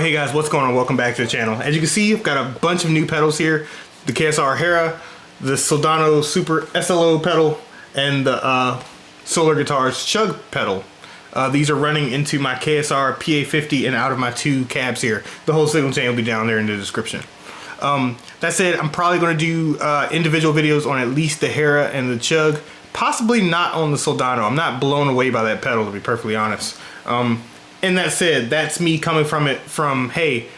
Alright, hey guys, what's going on? Welcome back to the channel. As you can see, I've got a bunch of new pedals here. The KSR Hera, the Soldano Super SLO pedal, and the Solar Guitars Chug pedal. These are running into my KSR PA50 and out of my two cabs here. The whole signal chain will be down there in the description. That said, I'm probably going to do individual videos on at least the Hera and the Chug. Possibly not on the Soldano. I'm not blown away by that pedal, to be perfectly honest. And that said, that's me coming from, hey,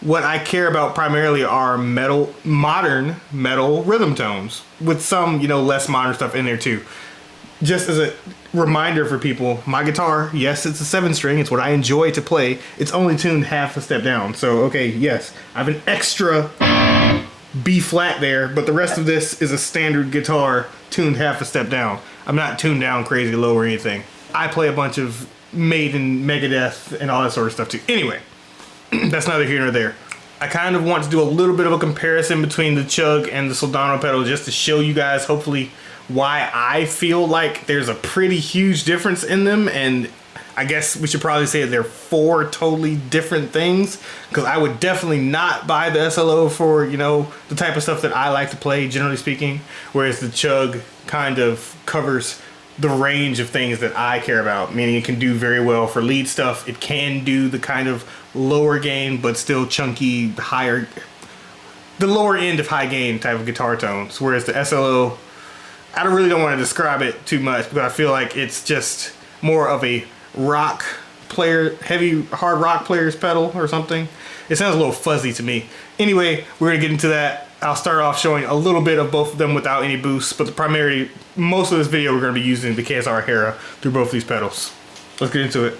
what I care about primarily are modern metal rhythm tones with some, less modern stuff in there too. Just as a reminder for people, my guitar, yes, it's a 7-string. It's what I enjoy to play. It's only tuned half a step down. So, okay, yes, I have an extra B flat there, but the rest of this is a standard guitar tuned half a step down. I'm not tuned down crazy low or anything. I play a bunch of Maiden, Megadeth, and all that sort of stuff too. Anyway, that's neither here nor there. I kind of want to do a little bit of a comparison between the Chug and the Soldano pedal just to show you guys, hopefully, why I feel like there's a pretty huge difference in them. And I guess we should probably say they're four totally different things, because I would definitely not buy the SLO for, the type of stuff that I like to play, generally speaking, whereas the Chug kind of covers the range of things that I care about, meaning it can do very well for lead stuff. It can do the kind of lower gain but still chunky, the lower end of high gain type of guitar tones, whereas the SLO, I really don't want to describe it too much, but I feel like it's just more of a rock player, heavy hard rock player's pedal or something. It sounds a little fuzzy to me. Anyway, we're gonna get into that. I'll start off showing a little bit of both of them without any boosts, but most of this video we're gonna be using the KSR Hera through both these pedals. Let's get into it.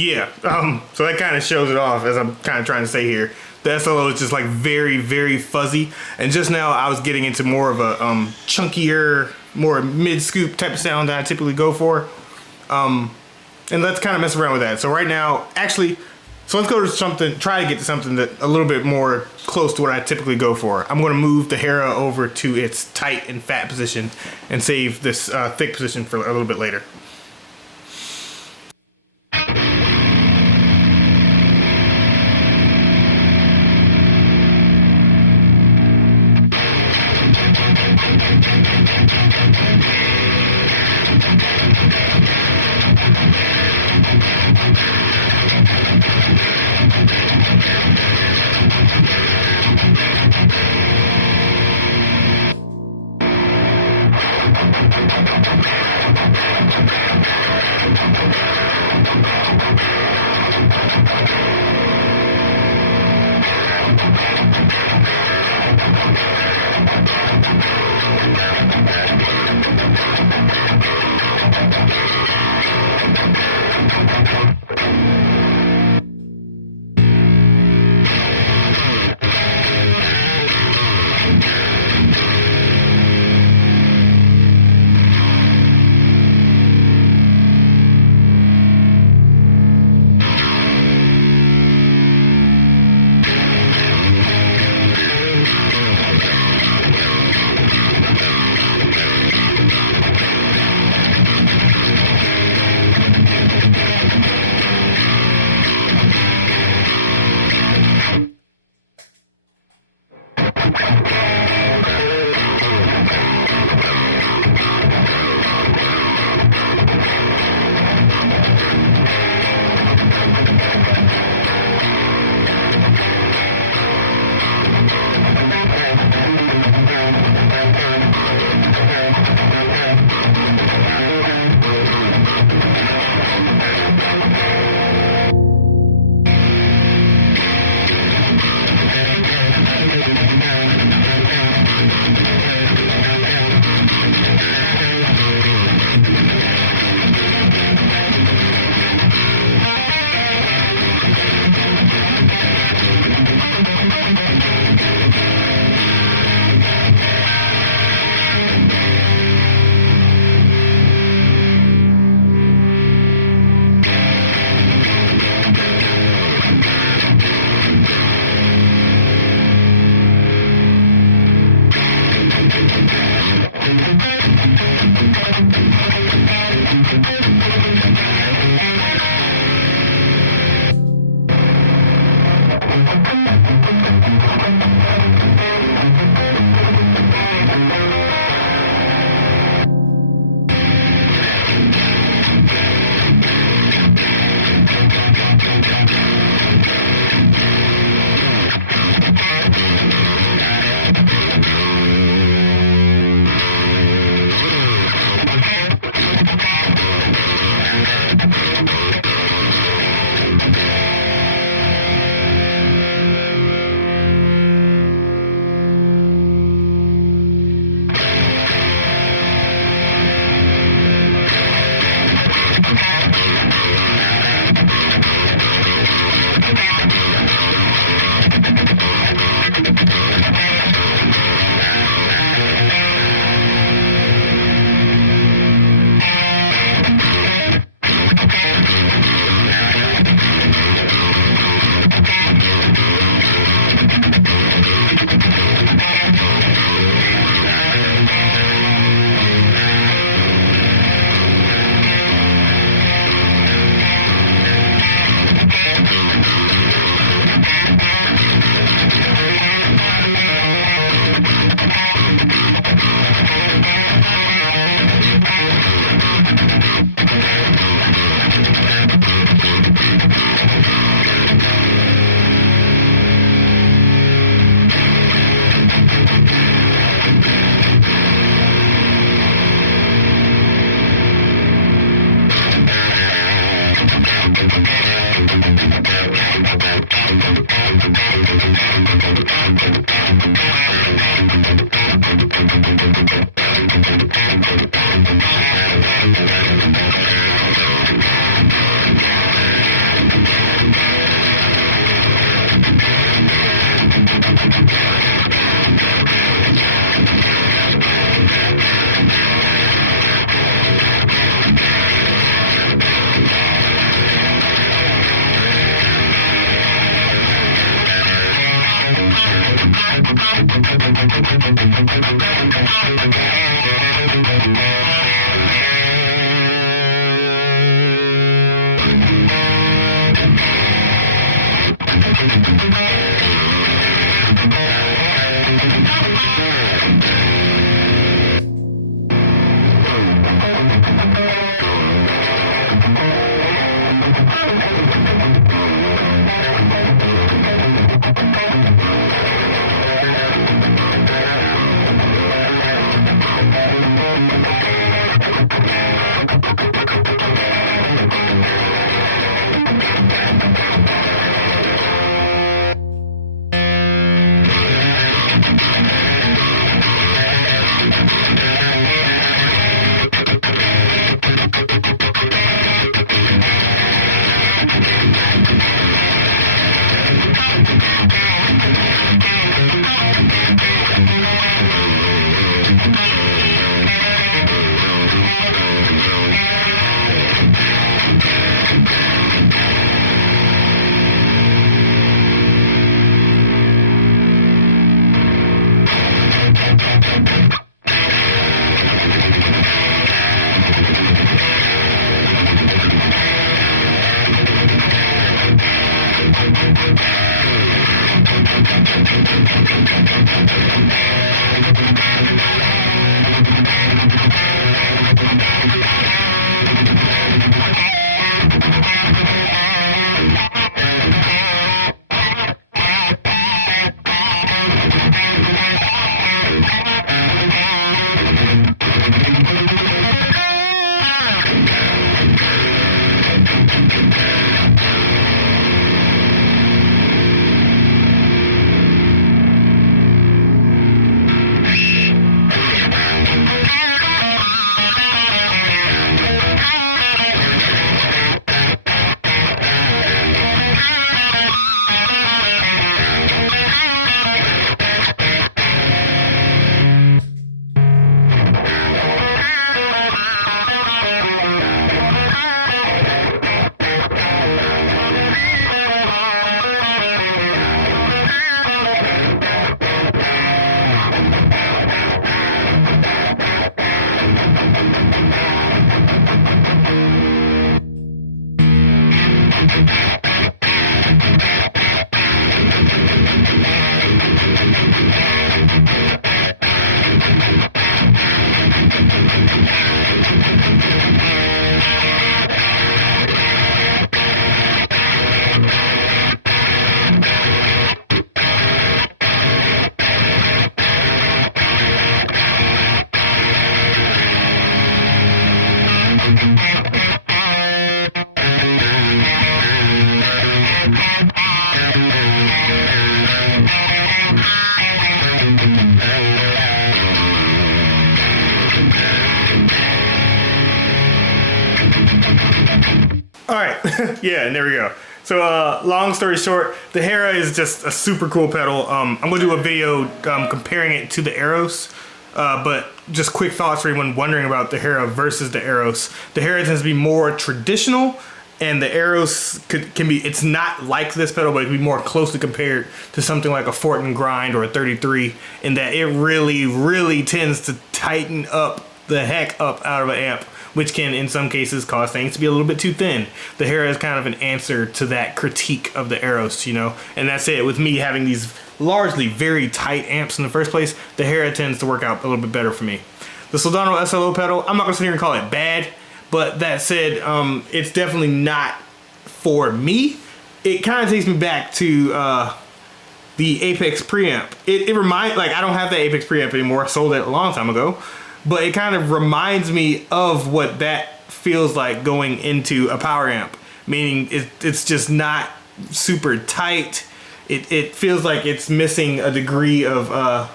Yeah, so that kind of shows it off, as I'm kind of trying to say here. The SLO is just like very, very fuzzy. And just now I was getting into more of a chunkier, more mid-scoop type of sound that I typically go for. And let's kind of mess around with that. So right now, actually, so let's go to something, try to get to something that a little bit more close to what I typically go for. I'm going to move the Hera over to its tight and fat position and save this thick position for a little bit later. right. Yeah, and there we go. So long story short, the Hera is just a super cool pedal. I'm gonna do a video comparing it to the Eros, but just quick thoughts for anyone wondering about the Hera versus the Eros. The Hera tends to be more traditional, and the Eros can be, it's not like this pedal, but it can be more closely compared to something like a Fort and Grind or a 33, in that it really tends to tighten up the heck up out of an amp, which can in some cases cause things to be a little bit too thin. The Hera is kind of an answer to that critique of the Eros, you know, and that's it. With me having these largely very tight amps in the first place, the Hera tends to work out a little bit better for me. The Soldano SLO pedal, I'm not gonna sit here and call it bad, but that said, it's definitely not for me. It kind of takes me back to the Apex preamp. It reminds, like, I don't have the Apex preamp anymore. I sold it a long time ago. But it kind of reminds me of what that feels like going into a power amp. Meaning it's just not super tight. It feels like it's missing a degree of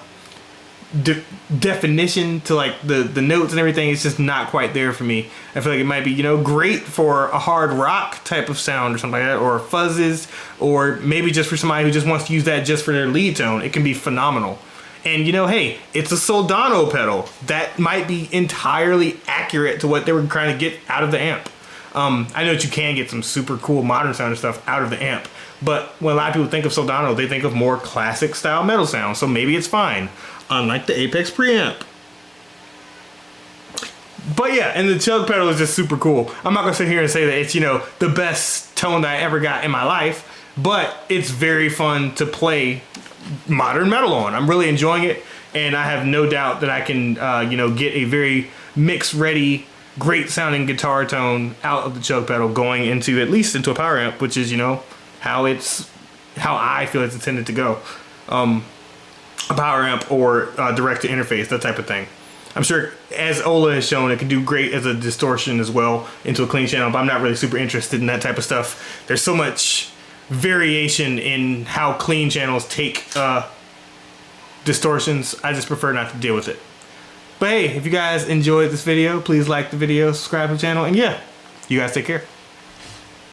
definition to like the notes and everything. It's just not quite there for me. I feel like it might be, you know, great for a hard rock type of sound or something like that, or fuzzes, or maybe just for somebody who just wants to use that just for their lead tone. It can be phenomenal. And you know, hey, it's a Soldano pedal. That might be entirely accurate to what they were trying to get out of the amp. I know that you can get some super cool modern sound and stuff out of the amp, but when a lot of people think of Soldano, they think of more classic style metal sound, so maybe it's fine. Unlike the Apex preamp. But yeah, and the Chug pedal is just super cool. I'm not gonna sit here and say that it's, you know, the best tone that I ever got in my life, but it's very fun to play modern metal on. I'm really enjoying it, and I have no doubt that I can you know, get a very mix ready, great sounding guitar tone out of the Chug pedal going into, at least into a power amp, which is, you know, how I feel it's intended to go. A power amp or direct to interface, that type of thing. I'm sure, as Ola has shown, it can do great as a distortion as well into a clean channel, but I'm not really super interested in that type of stuff. There's so much variation in how clean channels take distortions. I just prefer not to deal with it. But hey, if you guys enjoyed this video, please like the video, subscribe to the channel, and yeah, you guys take care.